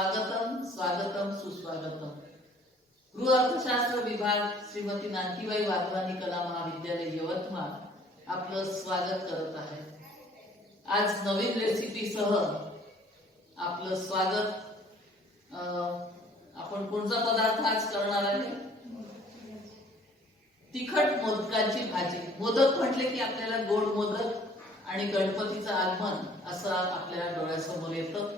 स्वागतम स्वागतम सुस्वागतम. गृह अर्थशास्त्र विभाग श्रीमती नानकीबाई वाघवानी कला महाविद्यालय यवतमाळ आपलं स्वागत करत आहे. आज नवीन रेसिपीसह आपलं स्वागत आपण कोणता पदार्थ आज करणार आहे? तिखट मोदकाची भाजी. मोदक म्हटले की आपल्याला गोड मोदक आणि गणपतीचं आगमन असं आपल्या डोळ्यासमोर येतं.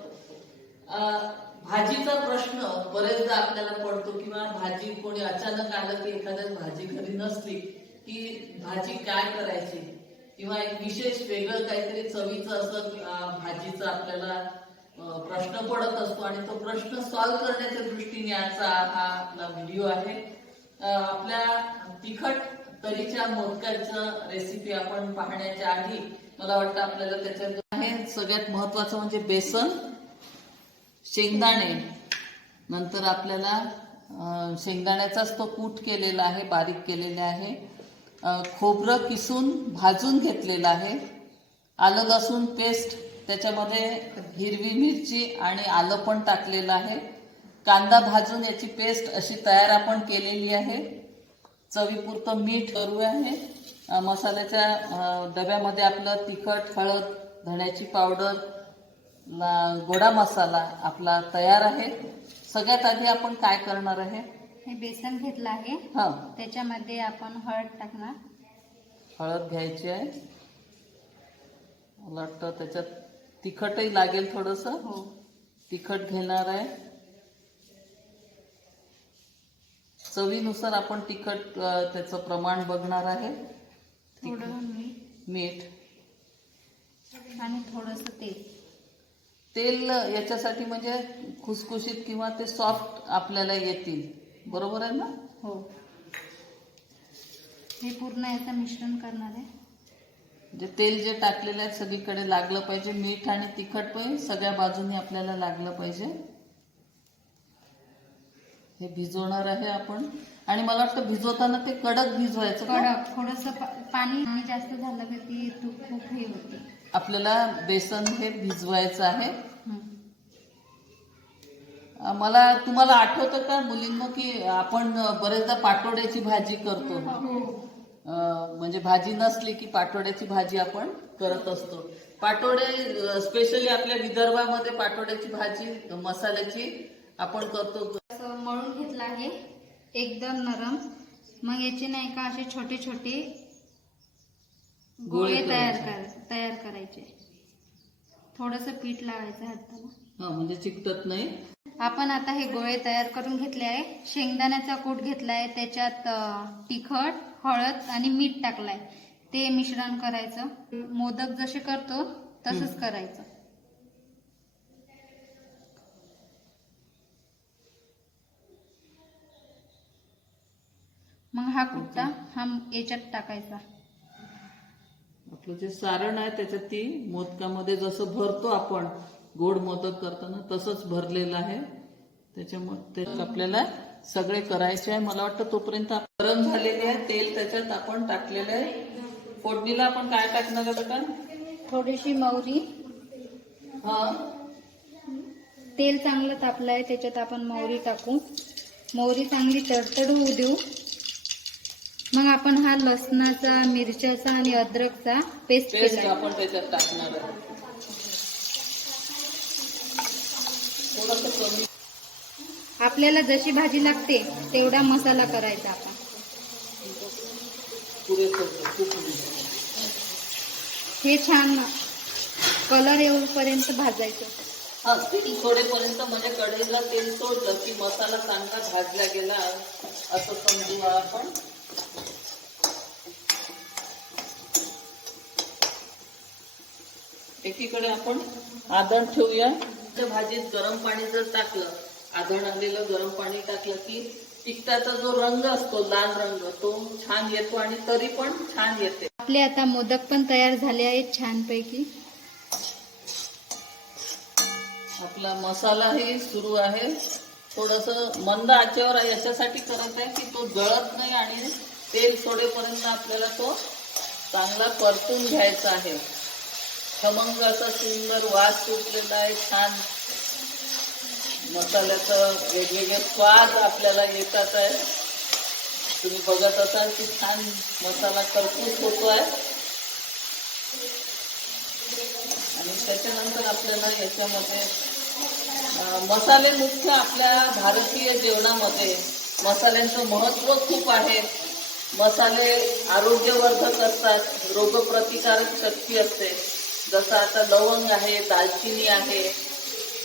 भाजीचा प्रश्न बरेचदा आपल्याला पडतो किंवा भाजी कोणी अचानक आलं की एखाद्या भाजी घरी नसली की भाजी काय करायची? किंवा एक विशेष वेगळं काहीतरी चवीचं असं अं, भाजीचं आपल्याला प्रश्न पडत असतो आणि तो प्रश्न सॉल्व्ह करण्याच्या दृष्टीने आजचा हा आपला व्हिडिओ आहे. आपल्या तिखट तरीच्या मोदकाचं रेसिपी आपण पाहण्याच्या आधी मला वाटतं आपल्याला त्याच्यात आहे. सगळ्यात महत्वाचं म्हणजे बेसन. शेंगदाणे. नंतर आपल्याला शेंगदाण्याचाच तो कूट केलेला आहे बारीक केलेला आहे. खोबरं किसून भाजून घेतलेलं आहे. आलं लसूण पेस्ट त्याच्यामध्ये हिरवी मिरची आणि आलं पण टाकलेलं आहे. कांदा भाजून याची पेस्ट अशी तयार आपण केलेली आहे. चवीपुरतं मीठ करू आहे. मसाल्याच्या डब्यामध्ये आपलं तिखट हळद धण्याची पावडर गोडा मसाला आपला तयार आहे. सगळ्यात आधी आपण काय करणार आहे? हे बेसन घेतलं आहे. हा. त्याच्यामध्ये आपण हळद टाकणार. हळद घ्यायची आहे. मला वाटतं त्याच्यात तिखटही लागेल थोडस. हो. तिखट घेणार आहे. चवीनुसार आपण तिखट त्याचं प्रमाण बघणार आहे. थोडं मीठ. मीठ. आणि थोडस तेल. तेल याच्यासाठी म्हणजे खुसखुशीत किंवा ते सॉफ्ट आपल्याला येतील. बरोबर आहे ना? हो. हे पूर्ण याचं मिश्रण करणार आहे. म्हणजे तेल जे टाकलेलं आहे सगळीकडे लागलं पाहिजे. मीठ आणि तिखट पण सगळ्या बाजूने आपल्याला लागलं पाहिजे. हे भिजवणार आहे आपण. आणि मला वाटतं भिजवताना ते कडक भिजवायचं? कडक. थोडस पाणी पाणी जास्त झालं की ती तूप खूप हे होते. आपल्याला बेसन हे भिजवायचं आहे. हं. मला तुम्हाला आठवतं का मुलींनो की आपण बरेचदा पाटोड्याची भाजी करतो? अं, म्हणजे भाजी नसली की पाटोड्याची भाजी आपण करत असतो. पाटोडे स्पेशली आपल्या विदर्भामध्ये पाटोड्याची भाजी मसाल्याची आपण करतो. असं मळून घेतलं आहे. एकदम नरम. मग याचे नाही का असे छोटे छोटे गोळे गोळे तयार करायचे. तयार करायचे. थोडस पीठ लावायचं हाताला. हा म्हणजे चिकटत नाही. आपण आता हे गोळे तयार करून घेतले आहे. शेंगदाण्याचा कूट घेतलाय त्याच्यात तिखट हळद आणि मीठ टाकलाय. ते मिश्रण करायचं. मोदक जसे करतो तसंच करायचं. मग हा कुट्टा हा याच्यात टाकायचा. आपलं जे सारण आहे त्याच्यात ती मोदकामध्ये जसं भरतो आपण गोड मोदक करताना तसंच भरलेलं आहे. त्याच्यामुळे ते आपल्याला सगळे करायचे आहे. मला वाटतं तोपर्यंत गरम झालेले आहे तेल त्याच्यात आपण टाकलेलं आहे. फोडणीला आपण काय टाकणार आहे बेटा थोडीशी मोहरी हा. तेल चांगलं तापलं आहे त्याच्यात आपण मोहरी टाकू. मोहरी चांगली तडतड होऊ देऊ. मग आपण हा लसणाचा मिरच्याचा आणि अद्रकचा पेस्ट पेस्ट केला. आपण त्याच्यात टाकणार आहे थोडस कमी. आपल्याला जशी भाजी लागते तेवढा मसाला करायचा आपण. पुरेसं होतं, खूप नाही. हे छान कलर येऊपर्यंत भाजायचं. हा तेल सोडेपर्यंत म्हणजे कढईला तेल सोडलं की मसाला चांगला भाजला गेला असं समजू आपण. एकीकडे आपण आदण ठेवूया. त्या भाजीत गरम पाणी जर टाकलं आदण आणलेलं गरम पाणी टाकलं की तिखटाचा जो रंग असतो लाल रंग तो छान येतो आणि तरी पण छान येते. आपले आता मोदक पण तयार झाले आहेत छानपैकी. आपला मसाला हे सुरू आहे. थोडस मंद आचेवर आहे. याच्यासाठी करत आहे की तो जळत नाही आणि तेल सोडेपर्यंत आपल्याला तो चांगला परतून घ्यायचा आहे. खमंग असा सुंदर वास सुटलेला आहे छान. मसाल्याचं वेगवेगळे स्वाद आपल्याला येतात आहे. तुम्ही बघत असाल की छान मसाला करपूस होतो आहे आणि त्याच्यानंतर आपल्याला याच्यामध्ये मसाले मुख्य आपल्या भारतीय जेवणामध्ये मसाल्यांचं महत्त्व खूप आहे. मसाले आरोग्यवर्धक असतात रोगप्रतिकारक शक्ती असते. जसं आता लवंग आहे दालचिनी आहे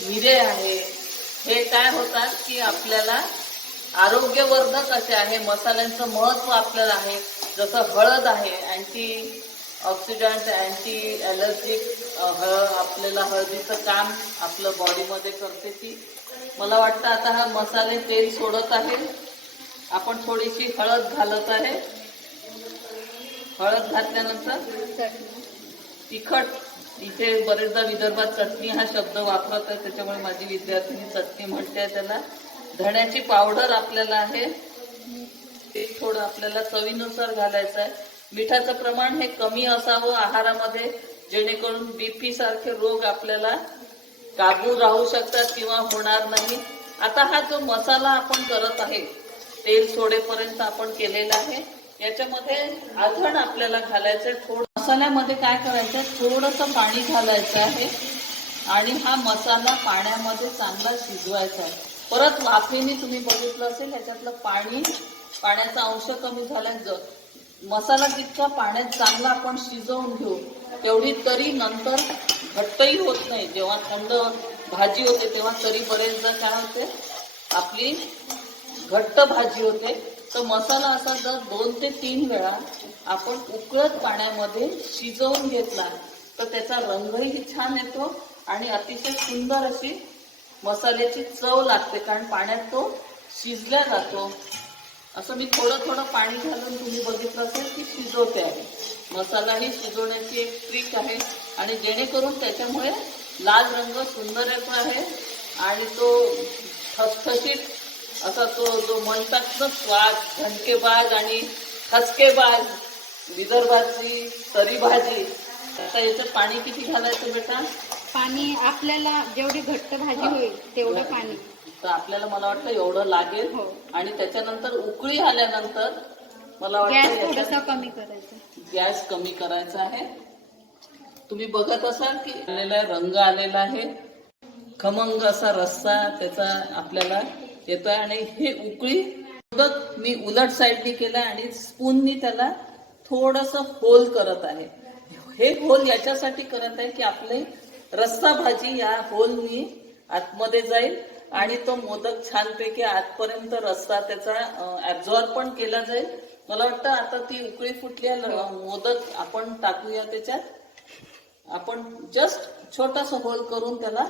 मिरे आहे हे काय होतात की आपल्याला आरोग्यवर्धक असे आहे मसाल्यांचं महत्त्व आपल्याला आहे. जसं हळद आहे अँटी ऑक्सिडंट अँटी ॲलर्जिक हळ आपल्याला हळदीचं काम आपलं बॉडीमध्ये करते ती. मला वाटतं आता हा मसाले तेल सोडत आहे. आपण थोडीशी हळद घालत आहे. हळद घातल्यानंतर तिखट इथे बरेचदा विदर्भात चटणी हा शब्द वापरत आहे त्याच्यामुळे माझी विद्यार्थिनी चटणी म्हणते त्याला धण्याची पावडर आपल्याला आहे. ते थोडं आपल्याला चवीनुसार घालायचं आहे. मिठाचं प्रमाण हे कमी असावं आहारामध्ये जेणेकरून बीपी सारखे रोग आपल्याला काबू राहू शकतात किंवा होणार नाही. आता हा जो मसाला आपण करत आहे तेल सोडेपर्यंत आपण केलेला आहे याच्यामध्ये आधण आपल्याला घालायचं थोडं मसाल्यामध्ये काय करायचं थोडंसं पाणी घालायचं आहे. आणि हा मसाला पाण्यामध्ये चांगला शिजवायचा आहे. परत वाफेने तुम्ही बघितलं असेल याच्यातलं पाणी पाण्याचा अंश कमी झालाय मसाला जितका पाण्यात चांगला आपण शिजवून घेऊ तेवढी तरी नंतर घट्टही होत नाही. जेव्हा थंड भाजी होते तेव्हा तरी बरेचदा काय होते? आपली घट्ट भाजी होते. तर मसाला असा जर दोन ते तीन वेळा आपण उकळत पाण्यामध्ये शिजवून घेतला तर त्याचा रंगही छान येतो आणि अतिशय सुंदर अशी मसाल्याची चव लागते कारण पाण्यात तो शिजला जातो. असं मी थोडं थोडं पाणी घालून तुम्ही बघितलं असेल की शिजवते आहे मसालाही शिजवण्याची एक ट्रिक आहे आणि जेणेकरून त्याच्यामुळे लाल रंग सुंदर येतो आहे आणि तो ठसठशीत असा तो जो म्हणतात ना स्वाद झणकेबाज आणि ठसकेबाज विदर्भाची तरी भाजी. आता याच्यात पाणी किती घालायचं बेटा? पाणी आपल्याला जेवढी घट्ट भाजी होईल तेवढं पाणी. तर आपल्याला मला वाटतं एवढं लागेल. हो. आणि त्याच्यानंतर उकळी आल्यानंतर मला गॅस वाटतं थोडासा याच्यात कमी करायचा. गॅस कमी करायचा आहे. तुम्ही बघत असाल की आलेला रंग आलेला आहे. खमंग असा रस्सा त्याचा आपल्याला येतोय आणि हे उकळी मोदक मी उलट साईडनी केलं आणि स्पूननी त्याला थोडस होल करत आहे. हे होल याच्यासाठी करत आहे की आपले रस्सा भाजी या होलनी आतमध्ये जाईल आणि तो मोदक छानपैकी आतपर्यंत रस्सा त्याचा ऍब्झॉर्ब पण केला जाईल. मला वाटतं आता ती उकळी फुटली मोदक आपण टाकूया त्याच्यात. आपण जस्ट छोटासा होल करून त्याला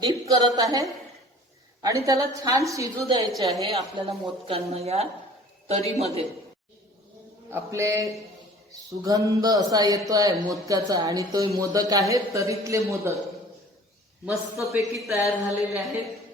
डीप करत आहे. आणि त्याला छान शिजू द्यायचे आहे आपल्याला मोदकांना या तरीमध्ये. आपले सुगंध असा येतोय मोदकाचा आणि तो मोदक आहे तरीतले मोदक. मस्तपैकी तयार झालेले आहेत.